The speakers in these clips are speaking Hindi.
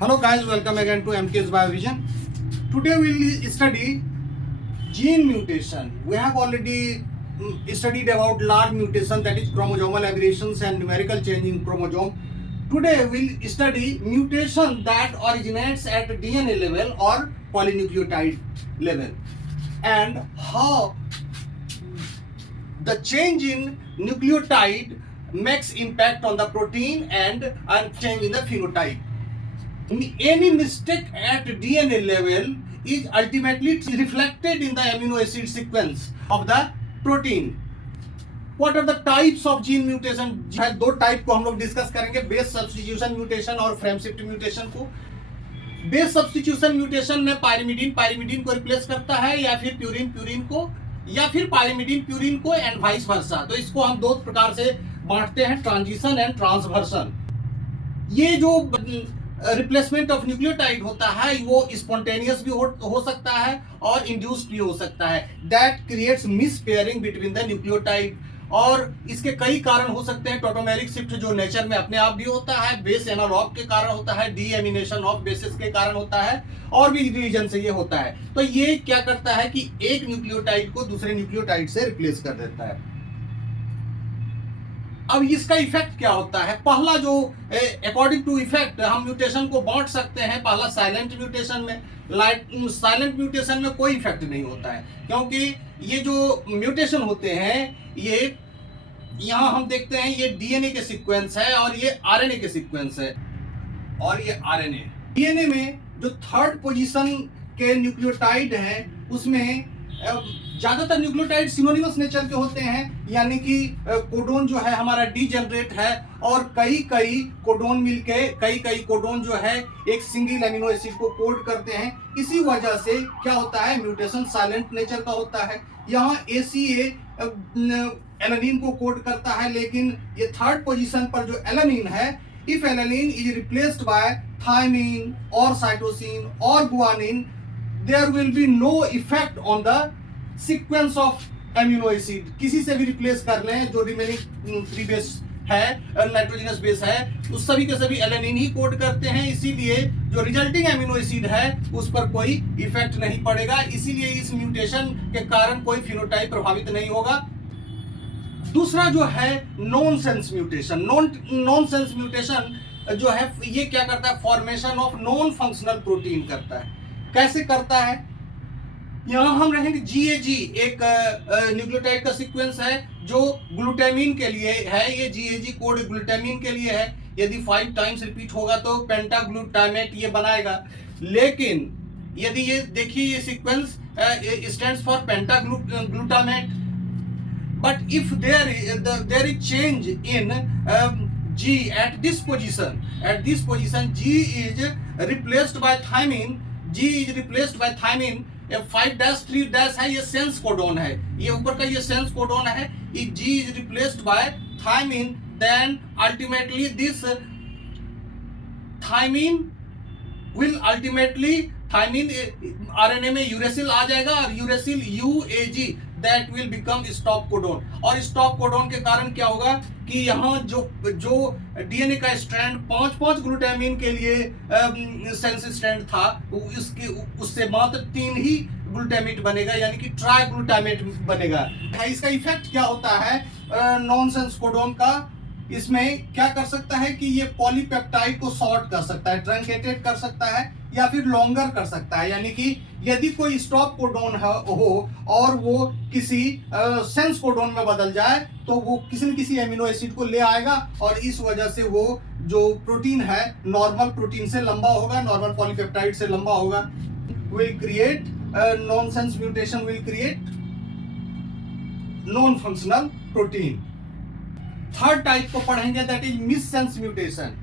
Hello guys, welcome again to MK's Biovision. Today we will study gene mutation. We have already studied about large mutation, that is chromosomal aberrations and numerical change in chromosome. Today we will study mutation that originates at DNA level or polynucleotide level, and how the change in nucleotide makes impact on the protein and change in the phenotype. Any mistake at DNA level is ultimately reflected in the amino acid sequence of the protein. What are the types of gene mutation? दो टाइप को हम लोग डिस्कस करेंगे, बेस सब्स्टिट्यूशन म्यूटेशन और फ्रेम शिफ्ट म्यूटेशन को. बेस सब्स्टिट्यूशन म्यूटेशन में पायरिमिडीन को रिप्लेस करता है, या फिर प्यूरिन को, या फिर पायरिमिडीन को एंड वाइस वर्सा. तो इसको हम दो प्रकार से बांटते हैं, ट्रांजिशन एंड ट्रांसवर्सन. ये जो रिप्लेसमेंट ऑफ न्यूक्लियोटाइड होता है वो स्पॉन्टेनियस भी हो सकता है और इंड्यूस्ड भी हो सकता है. That creates miss pairing between the nucleotide, और इसके कई कारण हो सकते हैं. टोटोमेरिक शिफ्ट जो नेचर में अपने आप भी होता है, बेस एनालॉग के कारण होता है, डीएमिनेशन ऑफ बेसिस के कारण होता है, और भी रीजन से ये होता है. तो ये क्या करता है कि एक न्यूक्लियोटाइड को दूसरे न्यूक्लियोटाइड से रिप्लेस कर देता है. अब इसका इफेक्ट क्या होता है? पहला जो अकॉर्डिंग टू इफेक्ट हम म्यूटेशन को बांट सकते हैं. पहला साइलेंट म्यूटेशन में. साइलेंट म्यूटेशन में कोई इफेक्ट नहीं होता है, क्योंकि ये जो म्यूटेशन होते हैं ये यहाँ हम देखते हैं ये डीएनए के सीक्वेंस है और ये आरएनए के सीक्वेंस है. और ये आरएनए डीएनए में जो थर्ड पोजीशन के न्यूक्लियोटाइड हैं उसमें ज्यादातर न्यूक्लियोटाइड सिनोनिमस नेचर के होते हैं, यानी कि कोडोन जो है हमारा डीजेनरेट है और कई कोडोन मिलके कई कोडोन जो है एक सिंगल एमिनो एसिड को कोड करते हैं. इसी वजह से क्या होता है, म्यूटेशन साइलेंट नेचर का होता है. यहाँ ACA एलानिन को कोड करता है, लेकिन ये थर्ड पोजीशन पर जो एलानिन है, if alanine is replaced by thymine और साइटोसिन और guanine, there will be no effect on the sequence of amino acid. किसी से भी रिप्लेस कर लें, जो रिमेनिंग 3 बेस है, नाइट्रोजनस बेस है, उस सभी के सभी एलानिन ही कोड करते हैं. इसीलिए जो रिजल्टिंग एमिनो एसिड है उस पर कोई इफेक्ट नहीं पड़ेगा. इसीलिए इस म्यूटेशन के कारण कोई फिनोटाइप प्रभावित नहीं होगा. दूसरा जो है non sense mutation. Non sense mutation जो है ये क्या करता है, formation of non functional protein करता है. कैसे करता है? यहां हम रहेंगे GAG, एक न्यूक्लियोटाइड का सीक्वेंस है जो ग्लूटामिन के लिए है. ये GAG कोड ग्लूटामिन के लिए है. यदि 5 टाइम्स रिपीट होगा तो पेंटाग्लूटामेट ये बनाएगा. लेकिन यदि ये देखिए ये sequence stands for pentaglutamate, but if there is change in G at this position G is replaced by thymine. G is replaced by thymine. 5-3- है, ये सेंस कोडोन है, ये ऊपर का ये सेंस कोडोन है. G is replaced by thymine, then ultimately this thymine will ultimately thymine RNA में यूरेसिल आ जाएगा, और uracil UAG that will become stop codon. और स्टॉप कोडोन के कारण क्या होगा कि यहाँ जो डीएनए का स्ट्रैंड 5 ग्लूटामिन के लिए सेंस स्ट्रैंड था, उससे मात्र 3 ही ग्लूटामेट बनेगा, यानी कि ट्राइग्लूटामेट बनेगा. इसका इफेक्ट क्या होता है नॉनसेंस कोडोन का? इसमें क्या कर सकता है कि ये पॉलीपेप्टाइड को शॉर्ट कर सकता है, ट्रंकेटेड कर सकता है, या फिर लॉन्गर कर सकता है. यानी कि यदि कोई स्टॉप कोडोन हो और वो किसी सेंस कोडोन में बदल जाए तो वो किसी न किसी एमिनो एसिड को ले आएगा, और इस वजह से वो जो प्रोटीन है नॉर्मल प्रोटीन से लंबा होगा, नॉर्मल पॉलीपेप्टाइड से लंबा होगा. Will create nonsense mutation, will create non functional protein. Third type को पढ़ेंगे, दैट इज मिससेंस म्यूटेशन.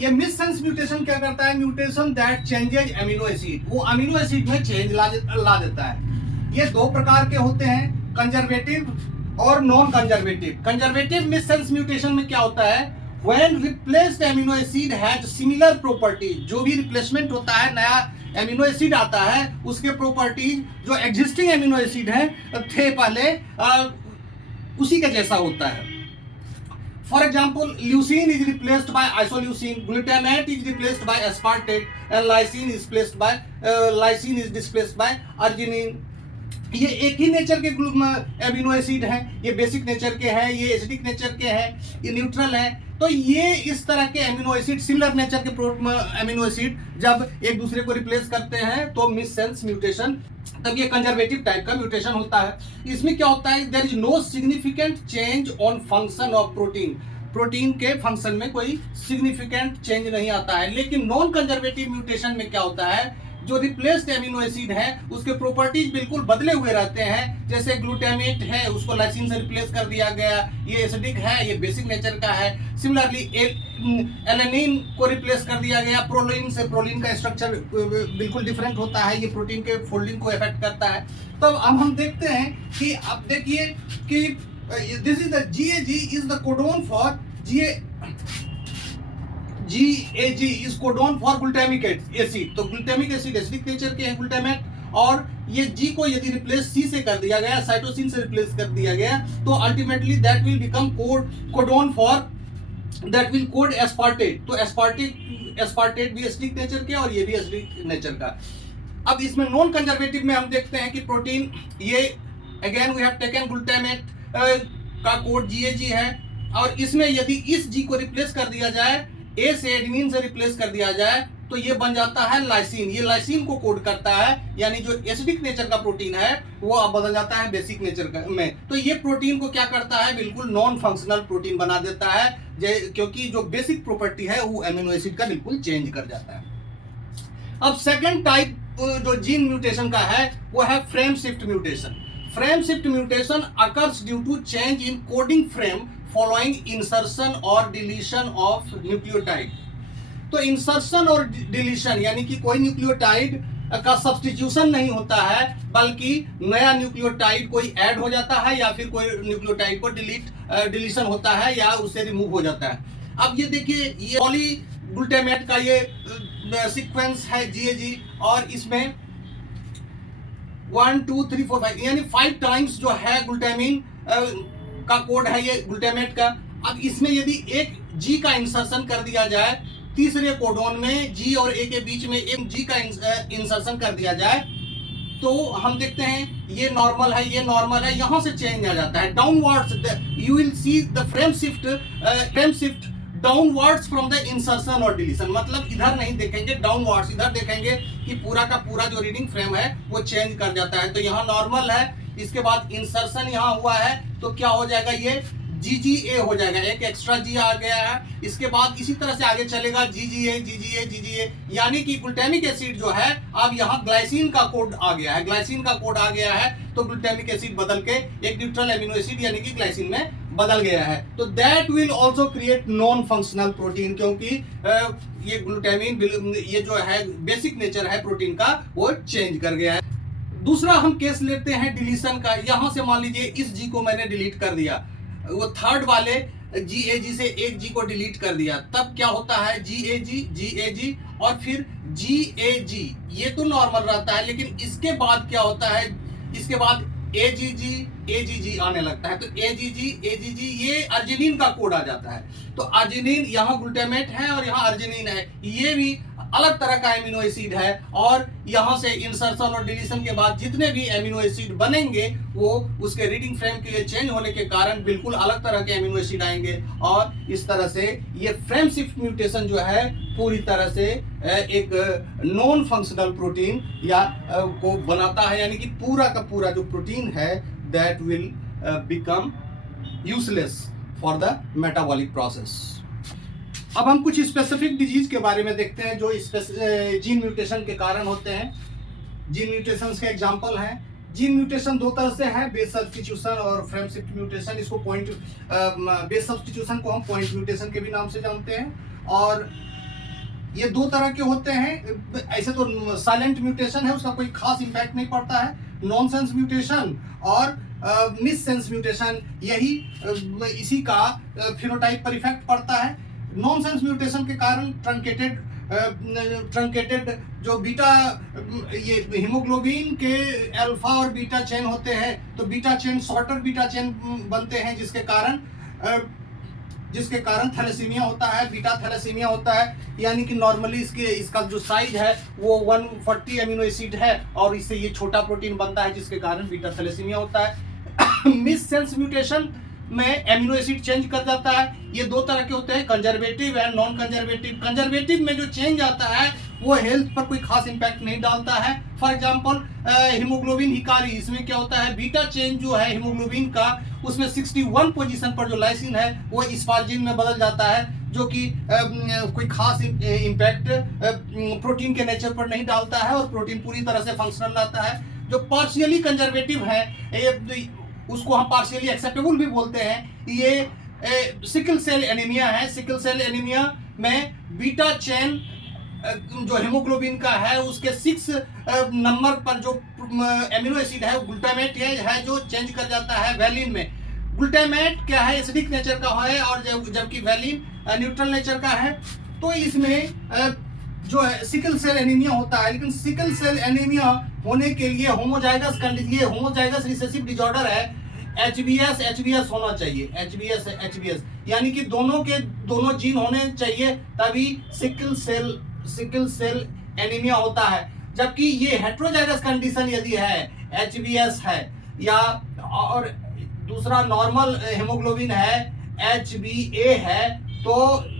ये मिससेंस म्यूटेशन क्या करता है? Mutation that changes amino acid, वो अमीनो एसिड में चेंज ला देता है. ये दो प्रकार के होते हैं, कंजर्वेटिव और नॉन कंजर्वेटिव. कंजर्वेटिव मिससेंस म्यूटेशन में क्या होता है? When replaced amino acid has similar properties. जो भी रिप्लेसमेंट होता है, नया एमिनो एसिड आता है, उसके प्रॉपर्टीज जो एग्जिस्टिंग एमिनो एसिड है थे पहले उसी के जैसा होता है. For example, leucine is replaced by isoleucine, glutamate is replaced by aspartate, and lysine is displaced by arginine. ये एक ही नेचर के एमिनो एसिड हैं, ये बेसिक नेचर के हैं, ये एसिडिक नेचर के हैं, ये न्यूट्रल हैं। तो ये इस तरह के एमिनो एसिड, सिमिलर नेचर के एमिनो एसिड जब एक दूसरे को रिप्लेस करते हैं तो मिससेंस म्यूटेशन, तब ये कंजर्वेटिव टाइप का म्यूटेशन होता है। इसमें क्या होता है, there is no significant change on function of protein, protein के फंक्शन में कोई सिग्निफिकेंट चेंज नहीं आता है। लेकिन नॉन कंजर्वेटिव म्यूटेशन में क्या होता है, जो रिप्लेस्ड एमिनो एसिड है उसके प्रॉपर्टीज बिल्कुल बदले हुए रहते हैं। जैसे ग्लूटामेट है, उसको लाइसिन से रिप्लेस कर दिया गया, ये एसिडिक है, ये बेसिक नेचर का है। सिमिलरली एलेनिन को रिप्लेस कर दिया गया प्रोलिन से, प्रोलिन का स्ट्रक्चर बिल्कुल डिफरेंट होता है, ये प्रोटीन के फोल्डिंग को इफेक्ट करता है। तब अब हम देखते हैं कि अब देखिए कि this is the GAG is the codon for GAG is codon for glutamic acid. तो ग्लूटामिक एसिड एसिडिक नेचर के हैं ग्लूटामेट, और ये G को यदि रिप्लेस C से कर दिया गया, साइटोसिन से रिप्लेस कर दिया गया, तो ultimately that will become codon for, that will code aspartate. तो एस्पार्टेट भी एसिडिक नेचर के और ये भी एसिडिक नेचर का। अब इसमें नॉन कंजर्वेटिव में हम देखते हैं कि प्रोटीन, ये again we have taken glutamate का कोड GAG है, और इसमें यदि इस G को रिप्लेस कर दिया जाए, A से एडेनिन से रिप्लेस कर दिया जाए, तो ये बन जाता है लाइसिन। ये लाइसिन को कोड करता है, यानी जो एसिडिक नेचर का प्रोटीन है वो अब बदल जाता है बेसिक नेचर में। तो ये प्रोटीन को क्या करता है, बिल्कुल नॉन फंक्शनल प्रोटीन बना देता है, क्योंकि जो बेसिक प्रॉपर्टी है वो एमिनो एसिड का बिल्कुल चेंज कर जाता है। अब सेकेंड टाइप जो जीन म्यूटेशन का है वो है frame shift mutation. Frame shift mutation occurs due to change in coding frame following insertion और डिलीशन ऑफ न्यूक्लियोटाइड। तो इंसर्शन और डिलीशन यानी कि कोई न्यूक्लियोटाइड का सब्स्टिट्यूशन नहीं होता है, बल्कि नया न्यूक्लियोटाइड कोई ऐड हो जाता है, या फिर कोई न्यूक्लियोटाइड को डिलीशन होता है या उससे रिमूव हो जाता है। अब ये देखिए, ये पॉलीग्लूटामेट का ये सीक्वेंस है GAG, और इसमें 1 2 3 4 5 यानी 5 टाइम्स जो है ग्लूटामिन का कोड है ये ग्लूटामेट का। अब इसमें यदि एक G का इंसर्शन कर दिया जाए, तीसरे कोडोन में G और A के बीच में एक G का इंसर्शन कर दिया जाए, तो हम देखते हैं ये नॉर्मल है, ये नॉर्मल है, यहां से चेंज आ जाता है downwards. You will see the frame shift downwards from the insertion और डिलीशन। मतलब इधर नहीं देखेंगे डाउनवर्ड्स, इधर देखेंगे कि पूरा का पूरा जो रीडिंग फ्रेम है वो चेंज कर जाता है। तो यहाँ नॉर्मल है, इसके बाद इंसर्शन यहाँ हुआ है, तो क्या हो जाएगा, ये GGA हो जाएगा, एक एक्स्ट्रा G आ गया है। इसके बाद इसी तरह से आगे चलेगा GGA, यानी कि ग्लूटामिक एसिड जो है अब यहाँ ग्लाइसिन का कोड आ गया है, ग्लाइसिन का कोड आ गया है, तो ग्लूटामिक एसिड बदल के एक न्यूट्रल एमिनो एसिड यानी कि ग्लाइसिन में बदल गया है। तो that will also create non functional protein, क्योंकि ये ग्लूटामिन ये जो है बेसिक नेचर है प्रोटीन का वो चेंज कर गया है। दूसरा हम केस लेते हैं डिलीशन का। यहां से मान लीजिए इस G को मैंने डिलीट कर दिया, वो थर्ड वाले GAG से एक G को डिलीट कर दिया, तब क्या होता है GAG और फिर GAG, ये तो नॉर्मल रहता है, लेकिन इसके बाद क्या होता है, इसके बाद AGG आने लगता है। तो AGG ये अर्जिनिन का कोड आ जाता है। तो अर्जिनिन, यहाँ ग्लूटामेट है और यहाँ अर्जिनिन है, ये भी अलग तरह का एमिनो एसिड है, और यहाँ से इंसर्शन और डिलीशन के बाद जितने भी एमिनो एसिड बनेंगे वो उसके रीडिंग फ्रेम के लिए चेंज होने के कारण बिल्कुल अलग तरह के एमिनो एसिड आएंगे, और इस तरह से ये फ्रेम शिफ्ट म्यूटेशन जो है पूरी तरह से एक नॉन फंक्शनल प्रोटीन या को बनाता है, यानी कि पूरा का पूरा जो प्रोटीन है that will become useless for the metabolic process. अब हम कुछ स्पेसिफिक डिजीज के बारे में देखते हैं जो जीन म्यूटेशन के कारण होते हैं। जीन म्यूटेशन के एग्जांपल हैं। जीन म्यूटेशन दो तरह से है, बेस सब्स्टिट्यूशन और फ्रेम शिफ्ट म्यूटेशन। इसको बेस सब्स्टिट्यूशन को हम पॉइंट म्यूटेशन के भी नाम से जानते हैं, और ये दो तरह के होते हैं। ऐसे तो साइलेंट म्यूटेशन है, उसका कोई खास इंपैक्ट नहीं पड़ता है। नॉनसेंस म्यूटेशन और मिससेंस म्यूटेशन, यही इसी का फिनोटाइप पर इफेक्ट पड़ता है। नॉनसेंस म्यूटेशन के कारण ट्रंकेटेड जो बीटा, ये हीमोग्लोबिन के अल्फा और बीटा चेन होते हैं, तो beta chain shorter beta chain बनते हैं, जिसके कारण जिसके कारण थैलेसीमिया होता है, बीटा थैलेसीमिया होता है। यानी कि नॉर्मली इसका जो साइज है वो 140 अमीनो एसिड है और इससे ये छोटा प्रोटीन बनता है, जिसके कारण बीटा थैलेसीमिया होता है। मिस सेंस म्यूटेशन में एमिनो एसिड चेंज कर जाता है। ये दो तरह के होते हैं, conservative and non conservative. Conservative में जो चेंज आता है वो हेल्थ पर कोई खास इंपैक्ट नहीं डालता है। फॉर एग्जांपल हीमोग्लोबिन हिकारी, इसमें क्या होता है, बीटा चेंज जो है हीमोग्लोबिन का, उसमें 61 पोजीशन पर जो लाइसिन है वो स्पार्जिन में बदल जाता है, जो कि कोई खास इंपैक्ट प्रोटीन के नेचर पर नहीं डालता है और प्रोटीन पूरी तरह से फंक्शनल रहता है। जो पार्शियली कंजर्वेटिव है उसको हम पार्शियली एक्सेप्टेबल भी बोलते हैं। ये सिकल सेल एनीमिया है। सिकल सेल एनीमिया में बीटा चेन जो हेमोग्लोबिन का है उसके 6 नंबर पर जो एमिनो एसिड है ग्लूटामेट है जो चेंज कर जाता है वैलिन में। ग्लूटामेट क्या है, एसिडिक नेचर का है और जबकि वैलिन न्यूट्रल नेचर का है। तो इसमें जो है सिकल सेल एनीमिया होता है। लेकिन सिकल सेल एनीमिया होने के लिए होमोजाइगस कंडीशन, ये होमोजाइगस रिसेसिव डिसऑर्डर है, HBS होना चाहिए। HBS यानी कि दोनों जीन होने चाहिए, तभी सिकल सेल एनीमिया होता है। जबकि ये हेट्रोजाइगस कंडीशन यदि है, HBS है या और दूसरा नॉर्मल हेमोग्लोबिन है, HbA है, तो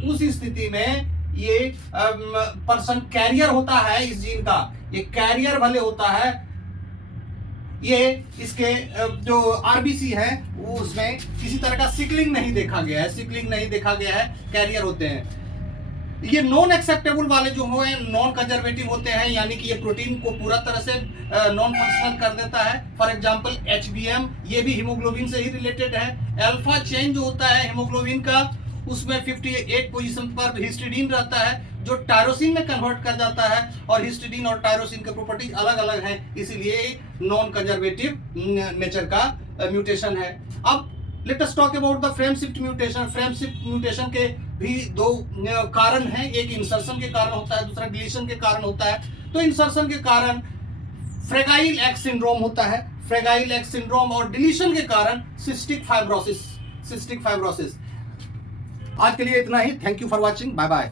उस स्थिति में ये पर्सन कैरियर होता है इस जीन का। ये कैरियर भले होता है, ये इसके जो आरबीसी है वो उसमें किसी तरह का सिकलिंग नहीं देखा गया है, कैरियर होते हैं। ये नॉन एक्सेप्टेबल वाले जो है नॉन कंजर्वेटिव होते हैं, यानी कि ये प्रोटीन को पूरा तरह से नॉन फंक्शनल कर देता है। फॉर एग्जांपल HbM, ये भी हीमोग्लोबिन से ही रिलेटेड है। अल्फा चेन जो होता है हीमोग्लोबिन का, उसमें 58 पोजीशन पर हिस्टिडीन रहता है जो टायरोसिन में कन्वर्ट कर जाता है, और हिस्टिडीन और टायरोसिन के प्रॉपर्टीज अलग अलग हैं, इसीलिए नॉन कंजर्वेटिव नेचर का म्यूटेशन है। अब let us talk about the frame shift mutation. Frame shift mutation के भी दो कारण हैं, एक इंसर्शन के कारण होता है, दूसरा डिलीशन के कारण होता है। तो इंसर्शन के कारण फ्रेगाइल एक्स सिंड्रोम होता है, फ्रेगाइल एक्स सिंड्रोम, और डिलीशन के कारण सिस्टिक फाइब्रोसिस। आज के लिए इतना ही। Thank you for watching, bye bye.